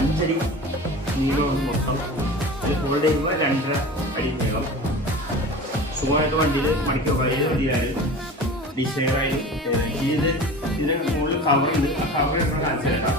5 അടി നീളമാണ് മൊത്തം. അതിൽ ഹോൾഡ് ചെയ്യുമ്പോൾ 2.5 അടി നീളം. സുഖമായിട്ട് വണ്ടിയിൽ മണിക്കോ വലിയ വലിയാൽ ഡിസൈറായി ഇതിന് മുകളിൽ കവറുണ്ട്. ആ കവർ ഇവിടെ കാണിച്ചു തരാം.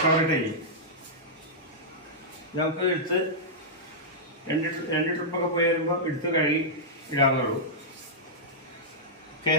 കവറിട്ടേ നമുക്ക് എടുത്ത് 2 ട്രിപ്പൊക്കെ പോയി വരുമ്പോൾ എടുത്ത് കഴുകി ഇടാവുന്നേ ഉള്ളൂ. ഓക്കെ.